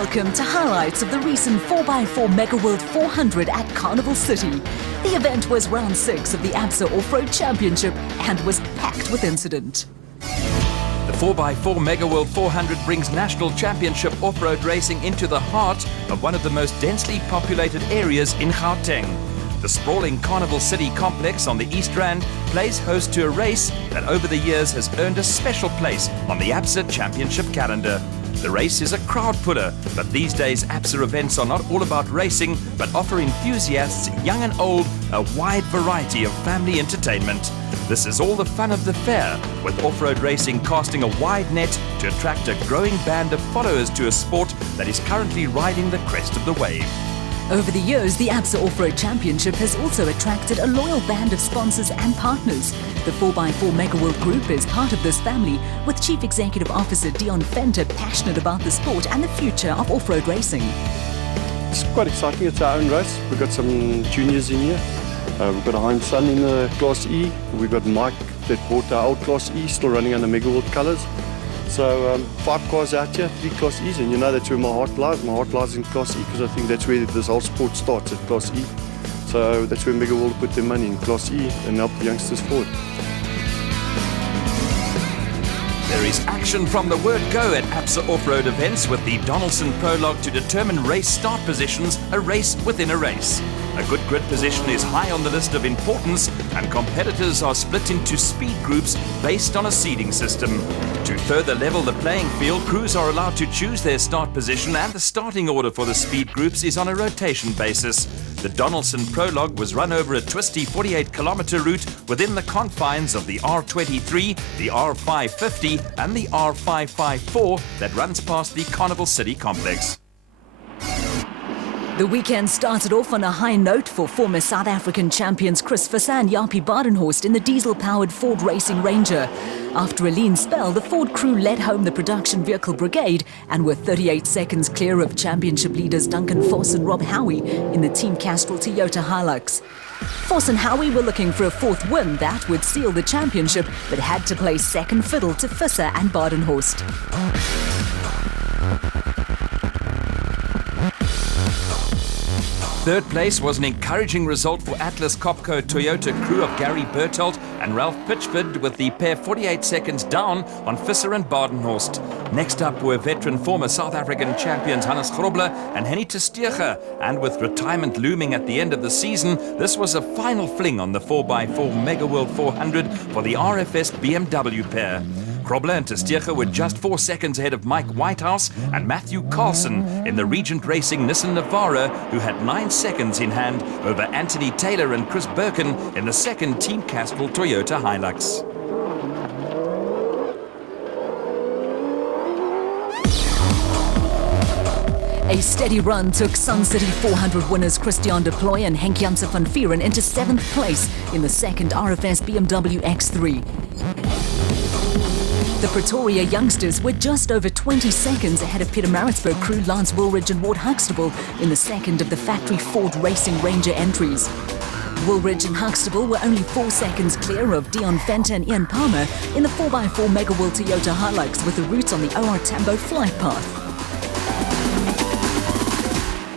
Welcome to highlights of the recent 4x4 Mega World 400 at Carnival City. The event was round 6 of the ABSA Off-Road Championship and was packed with incident. The 4x4 Mega World 400 brings national championship off-road racing into the heart of one of the most densely populated areas in Gauteng. The sprawling Carnival City complex on the East Rand plays host to a race that over the years has earned a special place on the ABSA Championship calendar. The race is a crowd puller, but these days ABSA events are not all about racing, but offer enthusiasts, young and old, a wide variety of family entertainment. This is all the fun of the fair, with off-road racing casting a wide net to attract a growing band of followers to a sport that is currently riding the crest of the wave. Over the years, the ABSA Off-Road Championship has also attracted a loyal band of sponsors and partners. The 4x4 Mega World Group is part of this family, with Chief Executive Officer Dion Venter passionate about the sport and the future of off-road racing. It's quite exciting. It's our own race. We've got some juniors in here. We've got a Heinz son in the Class E. We've got Mike that bought our old Class E, still running under Mega World colours. So 5 cars out here, 3 Class E's, and you know that's where my heart lies. My heart lies in Class E because I think that's where this whole sport starts, at Class E. So that's where Mega World put their money, in Class E, and help the youngsters forward. There is action from the word go at ABSA off-road events, with the Donaldson Prologue to determine race start positions, a race within a race. A good grid position is high on the list of importance, and competitors are split into speed groups based on a seeding system. To further level the playing field, crews are allowed to choose their start position, and the starting order for the speed groups is on a rotation basis. The Donaldson Prologue was run over a twisty 48-kilometer route within the confines of the R23, the R550 and the R554 that runs past the Carnival City complex. The weekend started off on a high note for former South African champions Chris Visser and Jaapie Badenhorst in the diesel-powered Ford Racing Ranger. After a lean spell, the Ford crew led home the production vehicle brigade and were 38 seconds clear of championship leaders Duncan Voss and Rob Howie in the Team Castrol Toyota Hilux. Voss and Howie were looking for a 4th win that would seal the championship, but had to play second fiddle to Visser and Badenhorst. Third place was an encouraging result for Atlas Copco Toyota crew of Gary Bertelt and Ralph Pitchford, with the pair 48 seconds down on Visser and Badenhorst. Next up were veteran former South African champions Hannes Grobler and Henny Testege, and with retirement looming at the end of the season, this was a final fling on the 4x4 Mega World 400 for the RFS BMW pair. Grobler and Testege were just 4 seconds ahead of Mike Whitehouse and Matthew Carlson in the Regent Racing Nissan Navara, who had 9 seconds in hand over Anthony Taylor and Chris Birkin in the second Team Castrol Toyota Hilux. A steady run took Sun City 400 winners Christian de Plooy and Henk Janse van Vieren into 7th place in the second RFS BMW X3. The Pretoria youngsters were just over 20 seconds ahead of Pietermaritzburg crew Lance Woolridge and Ward Huxtable in the second of the factory Ford Racing Ranger entries. Woolridge and Huxtable were only 4 seconds clear of Dion Venter and Ian Palmer in the 4x4 Mega World Toyota Hilux, with the route on the OR Tambo flight path.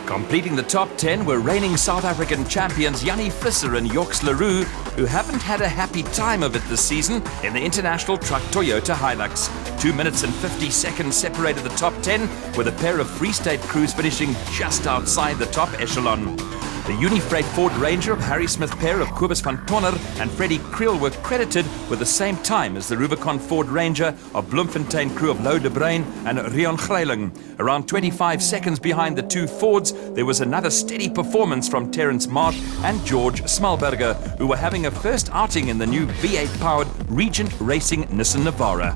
Completing the top 10 were reigning South African champions Jannie Visser and Yorks Leroux, who haven't had a happy time of it this season in the International Truck Toyota Hilux. 2 minutes and 50 seconds separated the top 10, with a pair of Free State crews finishing just outside the top echelon. The Unifreight Ford Ranger of Harry Smith pair of Kobus van Tonner and Freddie Creel were credited with the same time as the Rubicon Ford Ranger of Bloemfontein crew of Lou de Bruin and Rion Greiling. Around 25 seconds behind the 2 Fords, there was another steady performance from Terence Marsh and George Smalberger, who were having a first outing in the new V8-powered Regent Racing Nissan Navara.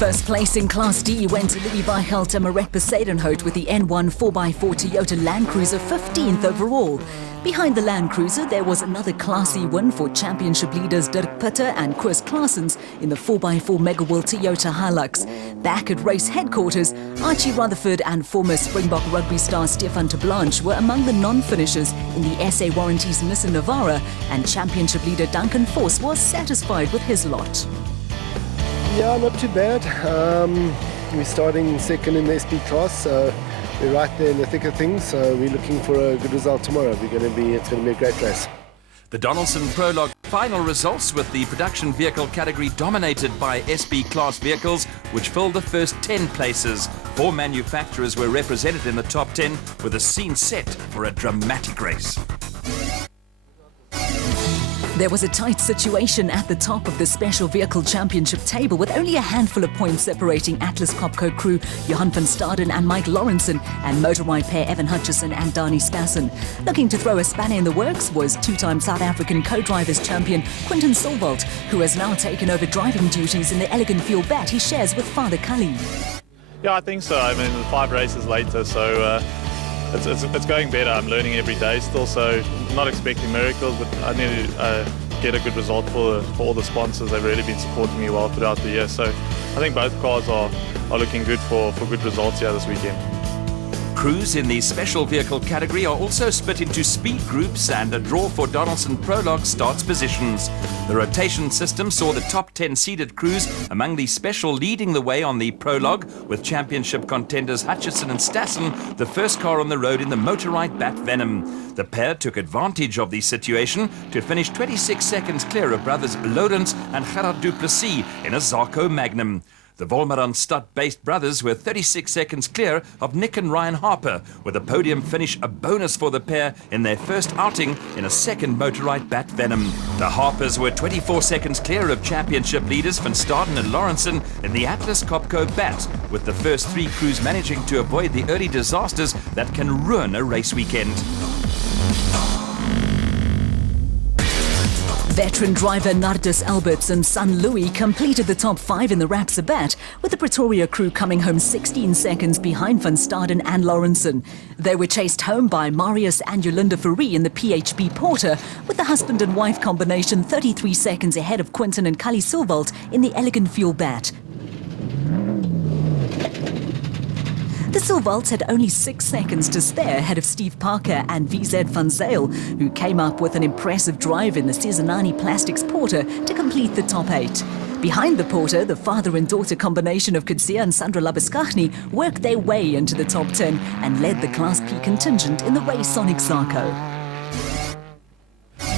First place in Class D went to Louis Weichelt and Marek Besadenhout with the N1 4x4 Toyota Land Cruiser 15th overall. Behind the Land Cruiser, there was another Class E win for championship leaders Dirk Putter and Chris Claessens in the 4x4 Mega World Toyota Hilux. Back at race headquarters, Archie Rutherford and former Springbok rugby star Stefan de Blanche were among the non-finishers in the SA Warranties Missa Navara, and championship leader Duncan Force was satisfied with his lot. Yeah, not too bad. We're starting second in the SP class, so we're right there in the thick of things. So we're looking for a good result tomorrow. It's going to be a great race. The Donaldson Prologue final results with the production vehicle category dominated by SP class vehicles, which filled the first 10 places. 4 manufacturers were represented in the top 10, with a scene set for a dramatic race. There was a tight situation at the top of the Special Vehicle Championship table, with only a handful of points separating Atlas Copco crew Johan van Staden and Mike Lawrenson and motor-ride pair Evan Hutchison and Dani Spassen. Looking to throw a spanner in the works was two-time South African co-drivers champion Quinton Silvalt, who has now taken over driving duties in the elegant fuel bat he shares with Father Cully. Yeah, I think so. I mean, 5 races later, so it's going better. I'm learning every day still, so not expecting miracles, but I need to get a good result for all the sponsors. They've really been supporting me well throughout the year, so I think both cars are looking good for good results here this weekend. Crews in the special vehicle category are also split into speed groups, and a draw for Donaldson Prologue starts positions. The rotation system saw the top 10 seeded crews among the special leading the way on the Prologue, with championship contenders Hutchison and Stassen the first car on the road in the motor-ride Bat Venom. The pair took advantage of the situation to finish 26 seconds clear of brothers Lawrence and Gerard du Plessis in a Zarco Magnum. The Wolmaranstad-based brothers were 36 seconds clear of Nick and Ryan Harper, with a podium finish a bonus for the pair in their first outing in a second motor-ride Bat Venom. The Harpers were 24 seconds clear of championship leaders Van Staden and Lawrenson in the Atlas Copco Bat, with the first 3 crews managing to avoid the early disasters that can ruin a race weekend. Veteran driver Nardus Alberts and son Louis completed the top 5 in the Rapsa Bat, with the Pretoria crew coming home 16 seconds behind Van Staden and Lawrenson. They were chased home by Marius and Yolinda Fourie in the PHP Porter, with the husband and wife combination 33 seconds ahead of Quinton and Cully Silvalt in the Elegant Fuel Bat. The Silvalts had only 6 seconds to spare ahead of Steve Parker and VZ van Zyl, who came up with an impressive drive in the Cezanani Plastics Porter to complete the top 8. Behind the Porter, the father and daughter combination of Kutsia and Sandra Labuskaghni worked their way into the top 10 and led the Class P contingent in the race Sonic Zarco.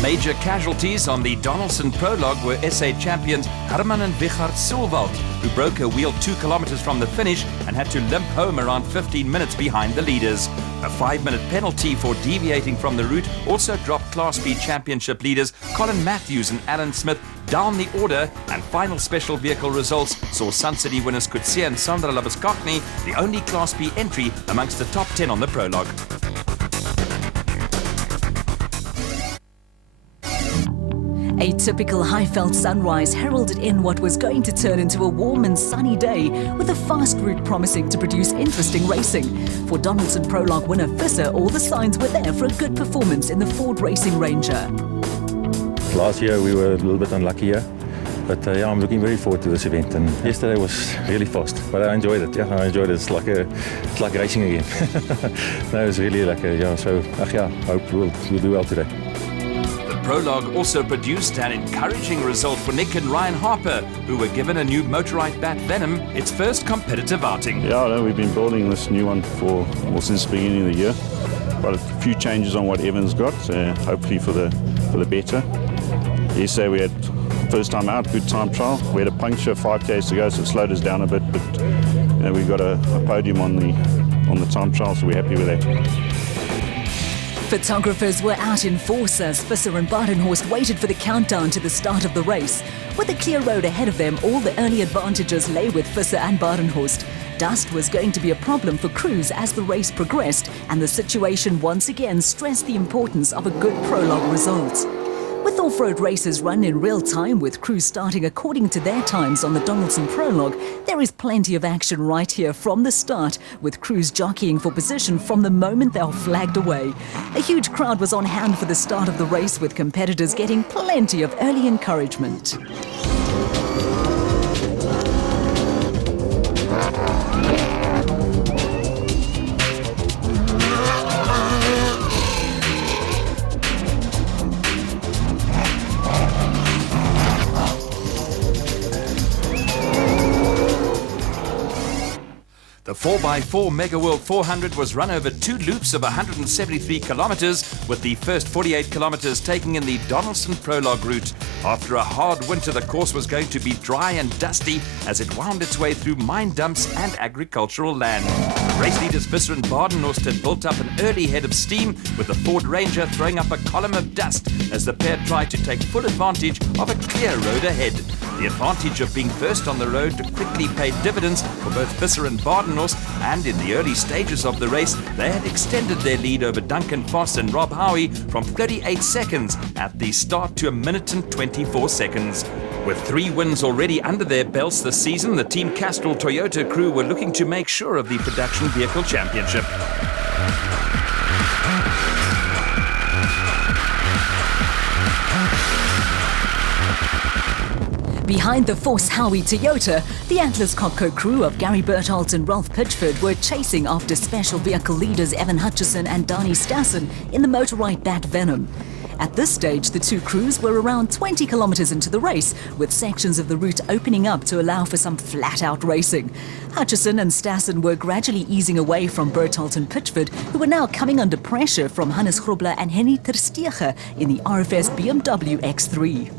Major casualties on the Donaldson Prologue were SA champions Herman and Wichard Silvalt, who broke a wheel 2 kilometers from the finish and had to limp home around 15 minutes behind the leaders. A 5-minute penalty for deviating from the route also dropped Class B championship leaders Colin Matthews and Alan Smith down the order, and final special vehicle results saw Sun City winners Kutsia and Sandra Labuskaghni the only Class B entry amongst the top 10 on the Prologue. A typical Highveld sunrise heralded in what was going to turn into a warm and sunny day, with a fast route promising to produce interesting racing. For Donaldson Prologue winner Visser, all the signs were there for a good performance in the Ford Racing Ranger. Last year we were a little bit unlucky here, but yeah, I'm looking very forward to this event. And yesterday was really fast, but I enjoyed it. Yeah, I enjoyed it. It's like racing again. No, it's really like yeah. So yeah, hope we'll do well today. Prologue also produced an encouraging result for Nick and Ryan Harper, who were given a new motorized Bat Venom, its first competitive outing. Yeah, no, we've been building this new one since the beginning of the year. Got a few changes on what Evan's got, hopefully for the better. Yesterday we had first time out, good time trial. We had a puncture 5 Ks to go, so it slowed us down a bit, but you know, we got a podium on the time trial, so we're happy with that. Photographers were out in force as Visser and Badenhorst waited for the countdown to the start of the race. With a clear road ahead of them, all the early advantages lay with Visser and Badenhorst. Dust was going to be a problem for crews as the race progressed, and the situation once again stressed the importance of a good prologue result. With off-road races run in real time with crews starting according to their times on the Donaldson Prologue, there is plenty of action right here from the start, with crews jockeying for position from the moment they are flagged away. A huge crowd was on hand for the start of the race, with competitors getting plenty of early encouragement. The 4x4 Mega World 400 was run over 2 loops of 173 kilometers, with the first 48 kilometers taking in the Donaldson Prologue route. After a hard winter, the course was going to be dry and dusty as it wound its way through mine dumps and agricultural land. Race leaders Visser and Badenhorst had built up an early head of steam, with the Ford Ranger throwing up a column of dust as the pair tried to take full advantage of a clear road ahead. The advantage of being first on the road quickly paid dividends for both Visser and Badenhorst, and in the early stages of the race, they had extended their lead over Duncan Foss and Rob Howie from 38 seconds at the start to 1 minute and 24 seconds. With 3 wins already under their belts this season, the Team Castrol Toyota crew were looking to make sure of the Production Vehicle Championship. Behind the Force Howie Toyota, the Atlas Copco crew of Gary Bertholdt and Ralph Pitchford were chasing after special vehicle leaders Evan Hutchison and Donnie Stassen in the Motorite Bat Venom. At this stage, the two crews were around 20 kilometers into the race, with sections of the route opening up to allow for some flat-out racing. Hutchison and Stassen were gradually easing away from Bertholdt and Pitchford, who were now coming under pressure from Hannes Grobler and Henny Terstegen in the RFS BMW X3.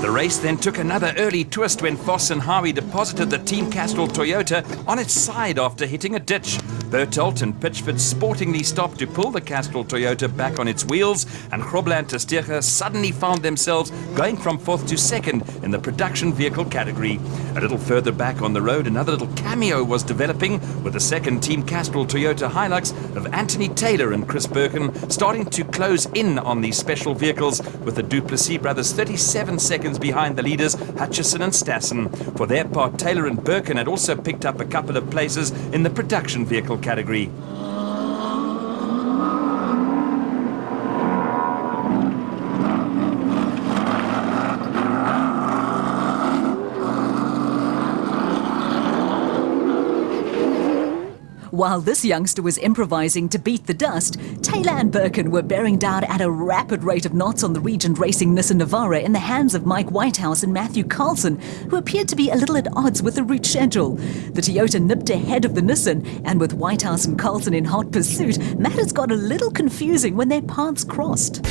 The race then took another early twist when Foss and Howie deposited the Team Castrol Toyota on its side after hitting a ditch. Bertholdt and Pitchford sportingly stopped to pull the Castrol Toyota back on its wheels, and Grobler and Terstegen suddenly found themselves going from 4th to 2nd in the production vehicle category. A little further back on the road, another little cameo was developing, with the second Team Castrol Toyota Hilux of Anthony Taylor and Chris Birkin starting to close in on these special vehicles, with the Duplessis brothers 37 seconds behind the leaders Hutchison and Stassen. For their part, Taylor and Birkin had also picked up a couple of places in the production vehicle category. While this youngster was improvising to beat the dust, Taylor and Birkin were bearing down at a rapid rate of knots on the Regent Racing Nissan Navara in the hands of Mike Whitehouse and Matthew Carlson, who appeared to be a little at odds with the route schedule. The Toyota nipped ahead of the Nissan, and with Whitehouse and Carlson in hot pursuit, matters got a little confusing when their paths crossed.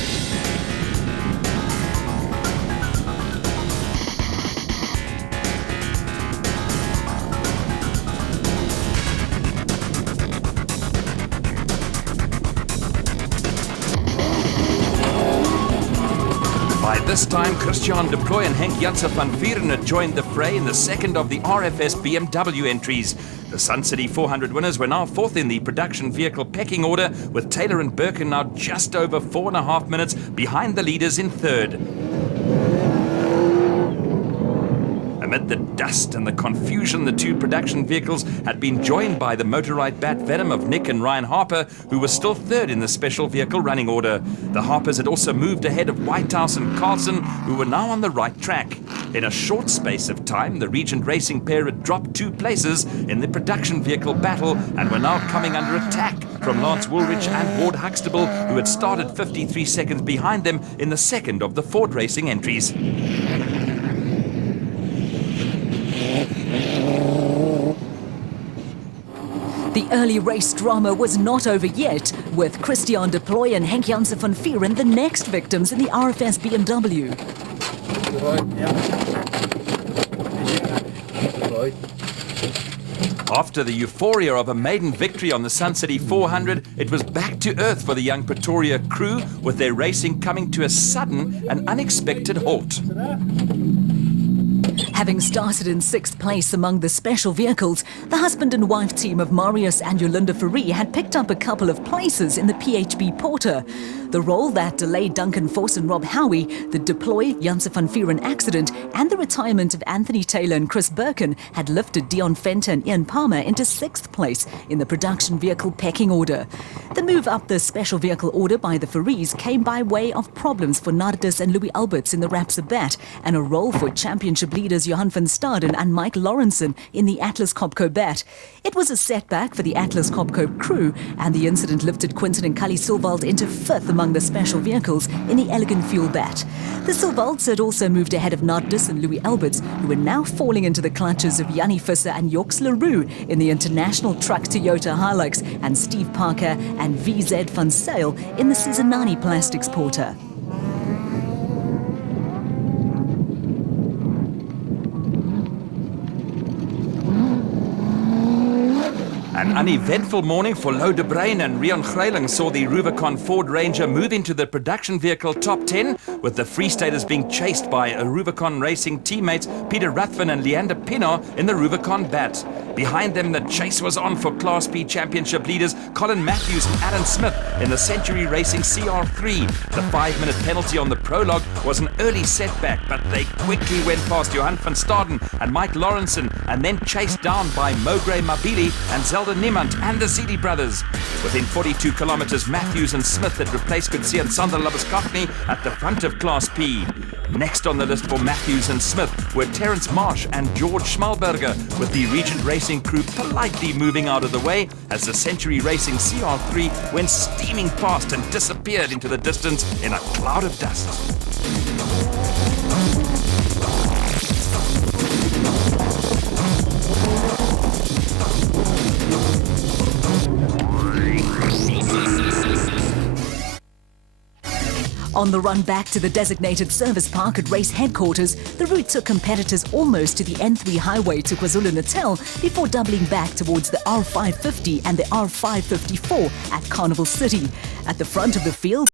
By this time, Christian de Plooy and Henk Janssen van Vieren had joined the fray in the second of the RFS BMW entries. The Sun City 400 winners were now 4th in the production vehicle pecking order, with Taylor and Birkin now just over 4.5 minutes behind the leaders in 3rd. Amid the dust and the confusion, the two production vehicles had been joined by the Motorite Bat Venom of Nick and Ryan Harper, who was still 3rd in the special vehicle running order. The Harpers had also moved ahead of Whitehouse and Carlson, who were now on the right track. In a short space of time, the Regent Racing pair had dropped 2 places in the production vehicle battle and were now coming under attack from Lance Woolrich and Ward Huxtable, who had started 53 seconds behind them in the second of the Ford Racing entries. The early race drama was not over yet, with Christian de Plooy and Henk Janssen van Vieren the next victims in the RFS BMW. After the euphoria of a maiden victory on the Sun City 400, it was back to earth for the young Pretoria crew, with their racing coming to a sudden and unexpected halt. Having started in 6th place among the special vehicles, the husband and wife team of Marius and Yolinda Fourie had picked up a couple of places in the PHB Porter. The role that delayed Duncan Force and Rob Howie, the deploy Janse van Vuren accident, and the retirement of Anthony Taylor and Chris Birkin had lifted Dion Fenter and Ian Palmer into 6th place in the production vehicle pecking order. The move up the special vehicle order by the Fouries came by way of problems for Nardis and Louis Alberts in the Rapsabat and a role for championship leaders Johan van Staden and Mike Lawrenson in the Atlas Copco Bat. It was a setback for the Atlas Copco crew, and the incident lifted Quinton and Cully Silvald into 5th among the special vehicles in the Elegant Fuel Bat. The Silvalds had also moved ahead of Nardis and Louis Alberts, who were now falling into the clutches of Yanni Visser and Joks Leroux in the International Truck Toyota Hilux, and Steve Parker and VZ van Sale in the Sizanani Plastics Porter. An uneventful morning for Louw de Bruin and Rion Greiling saw the Rubicon Ford Ranger move into the production vehicle top 10, with the Free Staters being chased by a Rubicon Racing teammates Peter Ruthven and Leander Pinot in the Rubicon Bat. Behind them, the chase was on for Class B championship leaders Colin Matthews and Alan Smith in the Century Racing CR3. The 5-minute penalty on the prologue was an early setback, but they quickly went past Johan van Staden and Mike Lawrenson, and then chased down by Mogray Mabili and Zelda Niemand and the Zidi brothers. Within 42 kilometers, Matthews and Smith had replaced Coetzee and Sander Labuskafny at the front of Class P. Next on the list for Matthews and Smith were Terence Marsh and George Schmalberger, with the Regent Racing crew politely moving out of the way as the Century Racing CR3 went steaming past and disappeared into the distance in a cloud of dust. On the run back to the designated service park at race headquarters, the route took competitors almost to the N3 highway to KwaZulu-Natal before doubling back towards the R550 and the R554 at Carnival City. At the front of the field,